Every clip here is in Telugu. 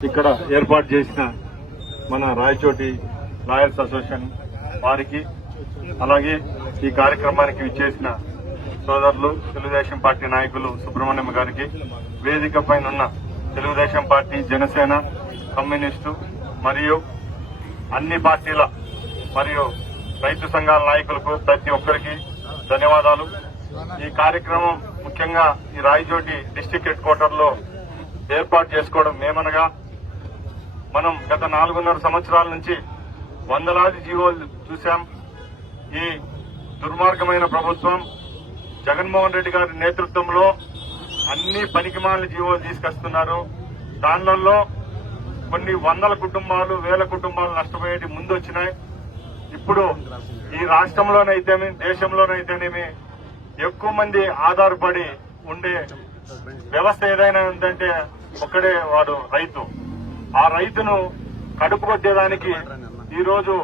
ఇక్కడ ఏర్పాటు చేసిన మన రాయచోటి లాయర్స్ అసోసియేషన్ వారికి అలాగే ఈ కార్యక్రమానికి విచ్చేసిన సోదరులు తెలుగుదేశం పార్టీ నాయకులు సుబ్రహ్మణ్యం గారికి వేదిక పైన ఉన్న తెలుగుదేశం పార్టీ జనసేన కమ్యూనిస్టు మరియు అన్ని పార్టీల మరియు రైతు సంఘాల నాయకులకు ప్రతి ఒక్కరికి ధన్యవాదాలు. ఈ కార్యక్రమం ముఖ్యంగా ఈ రాయచోటి డిస్టిక్ హెడ్ క్వార్టర్లో ఏర్పాటు చేసుకోవడం మేమనగా మనం గత నాలుగున్నర సంవత్సరాల నుంచి వందలాది జీవోలు చూశాం. ఈ దుర్మార్గమైన ప్రభుత్వం జగన్మోహన్ రెడ్డి గారి నేతృత్వంలో అన్ని పనికిమాలిన జీవోలు తీసుకొస్తున్నారు. దానిలో కొన్ని వందల కుటుంబాలు వేల కుటుంబాలు నష్టపోయేటి ముందు వచ్చినాయి ఇప్పుడు ఈ రాష్ట్రంలోనైతేమి దేశంలోనైతేనేమి ఎక్కువ మంది ఆధారపడి ఉండే వ్యవస్థ ఏదైనా ఉందంటే ఒక్కడే వాడు రైతు. ఆ రైతును కడుపు ఈరోజు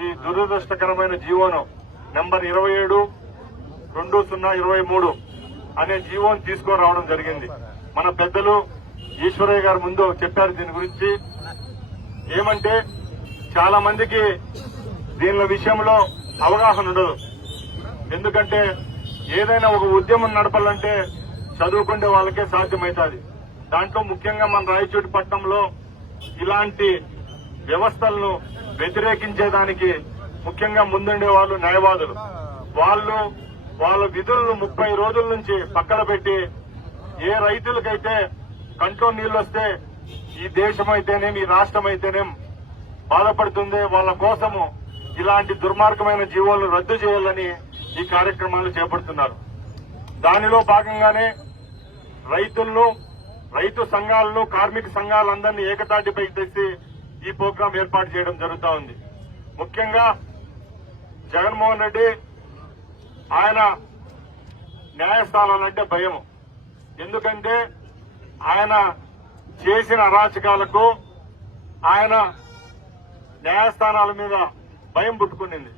ఈ దురదృష్టకరమైన జీవోను నెంబర్ ఇరవై ఏడు రెండు సున్నా ఇరవై మూడు అనే జీవోను తీసుకొని రావడం జరిగింది. మన పెద్దలు ఈశ్వరయ్య గారు ముందు చెప్పారు దీని గురించి. ఏమంటే చాలా మందికి దీని విషయంలో అవగాహన ఉండదు. ఎందుకంటే ఏదైనా ఒక ఉద్యమం నడపాలంటే చదువుకుంటే వాళ్ళకే సాధ్యమవుతుంది దాంట్లో ముఖ్యంగా మన రాయచోటి పట్టణంలో ఇలాంటి వ్యవస్థలను వ్యతిరేకించేదానికి ముఖ్యంగా ముందుండే వాళ్ళు న్యాయవాదులు వాళ్ళు వాళ్ళ విధులను ముప్పై రోజుల నుంచి పక్కన పెట్టి ఏ రైతులకైతే కంట్లో నీళ్ళు వస్తే ఈ దేశం అయితేనేం ఈ రాష్ట్రం అయితేనేం బాధపడుతుంది వాళ్ళ కోసము ఇలాంటి దుర్మార్గమైన జీవోలను రద్దు చేయాలని ఈ కార్యక్రమాలు చేపడుతున్నారు. దానిలో భాగంగానే రైతులను రైతు సంఘాలను కార్మిక సంఘాలందరినీ ఏకతాటిపైకి తెచ్చి ఈ ప్రోగ్రాం ఏర్పాటు చేయడం జరుగుతా ఉంది. ముఖ్యంగా జగన్మోహన్ రెడ్డి ఆయన న్యాయస్థానాలంటే భయం. ఎందుకంటే ఆయన చేసిన అరాచకాలకు ఆయన న్యాయస్థానాల మీద భయం పుట్టుకునింది.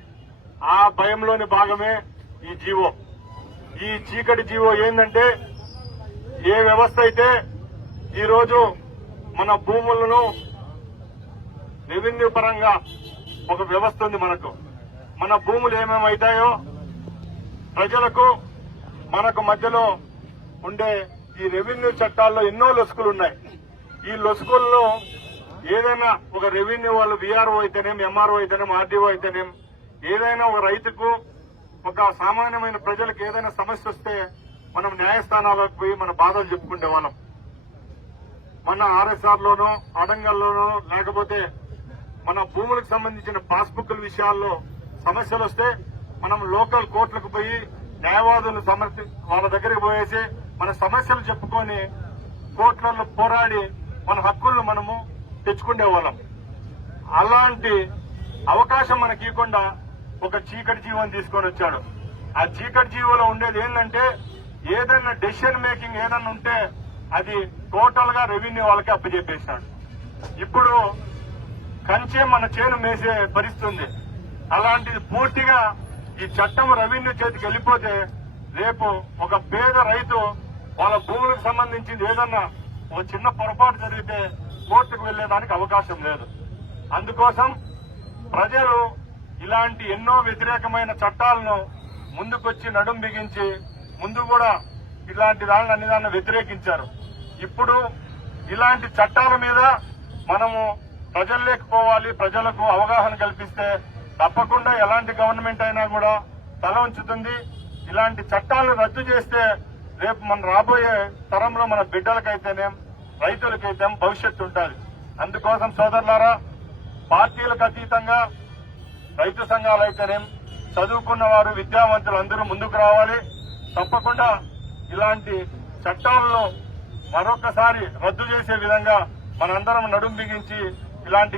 ఆ భయంలోని భాగమే ఈ జీవో. ఈ చీకటి జీవో ఏంటంటే ఏ వ్యవస్థ అయితే ఈరోజు మన భూములను రెవెన్యూ పరంగా ఒక వ్యవస్థ ఉంది మనకు. మన భూములు ఏమేమి అవుతాయో ప్రజలకు మనకు మధ్యలో ఉండే ఈ రెవెన్యూ చట్టాల్లో ఎన్నో లొసుకులు ఉన్నాయి. ఈ లొసుకుల్లో ఏదైనా ఒక రెవెన్యూ వాళ్ళు విఆర్ఓ అయితేనేం ఎంఆర్ఓ అయితేనేం ఆర్డీఓ అయితేనేం ఏదైనా ఒక రైతుకు ఒక సామాన్యమైన ప్రజలకు ఏదైనా సమస్య వస్తే మనం న్యాయస్థానాలకు పోయి మన బాధలు చెప్పుకుంటే వాళ్ళం. మన ఆర్ఎస్ఆర్ లోనో అడంగల్లోనో లేకపోతే మన భూములకు సంబంధించిన పాస్బుక్ల విషయాల్లో సమస్యలు వస్తే మనం లోకల్ కోర్టులకు పోయి న్యాయవాదులు సమర్థి వాళ్ళ దగ్గరికి పోయేసి మన సమస్యలు చెప్పుకొని కోర్టులలో పోరాడి మన హక్కులను మనము తెచ్చుకునే వాళ్ళం అలాంటి అవకాశం మనకి ఇవ్వకుండా ఒక చీకటి జీవం తీసుకొని వచ్చాడు. ఆ చీకటి జీవోలో ఉండేది ఏంటంటే ఏదైనా డెసిషన్ మేకింగ్ ఏదన్నా ఉంటే అది టోటల్గా రెవెన్యూ వాళ్ళకి అప్పచెప్పేశాడు ఇప్పుడు కంచే మన చేను మేసే పరిస్థితుంది అలాంటిది పూర్తిగా ఈ చట్టం రెవెన్యూ చేతికి వెళ్ళిపోతే రేపు ఒక పేద రైతు వాళ్ళ భూములకు సంబంధించింది ఏదన్నా ఒక చిన్న పొరపాటు జరిగితే కోర్టుకు వెళ్ళేదానికి అవకాశం లేదు. అందుకోసం ప్రజలు ఇలాంటి ఎన్నో వ్యతిరేకమైన చట్టాలను ముందుకొచ్చి నడుం బిగించి ముందు కూడా ఇలాంటి దానిని అన్ని దాన్ని వ్యతిరేకించారు. ఇప్పుడు ఇలాంటి చట్టాల మీద మనము ప్రజల్లోకి పోవాలి ప్రజలకు అవగాహన కల్పిస్తే తప్పకుండా ఎలాంటి గవర్నమెంట్ అయినా కూడా తల ఉంచుతుంది ఇలాంటి చట్టాలను రద్దు చేస్తే రేపు మన రాబోయే తరంలో మన బిడ్డలకైతేనేం రైతులకైతే భవిష్యత్తు ఉంటుంది. అందుకోసం సోదరులారా పార్టీలకు అతీతంగా రైతు సంఘాలు అయితేనేం చదువుకున్న వారు విద్యావంతులు అందరూ ముందుకు రావాలి. తప్పకుండా ఇలాంటి చట్టాల్లో మరొకసారి రద్దు చేసే విధంగా మనందరం నడుం బిగించి ఇలాంటి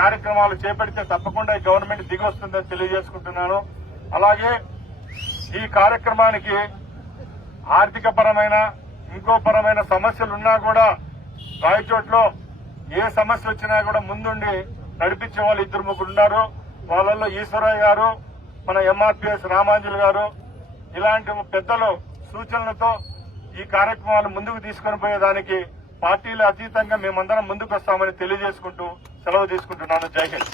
కార్యక్రమాలు చేపడితే తప్పకుండా ఈ గవర్నమెంట్ దిగి వస్తుందని తెలియజేసుకుంటున్నాను. అలాగే ఈ కార్యక్రమానికి ఆర్థిక పరమైన ఇంకో పరమైన సమస్యలు ఉన్నా కూడా రాయచోట్లో ఏ సమస్య వచ్చినా కూడా ముందుండి నడిపించే వాళ్ళు ఇద్దరు ముగ్గురు ఉన్నారు. వాళ్ళల్లో ఈశ్వరయ్య గారు మన ఎంఆర్పిఎస్ రామాంజులు గారు ఇలాంటి పెద్దలు సూచనలతో ఈ కార్యక్రమాలు ముందుకు తీసుకొని పోయేదానికి పార్టీలు అతీతంగా మేమందరం ముందుకు వస్తామని తెలియజేసుకుంటూ సెలవు తీసుకుంటున్నాను. జై హింద్.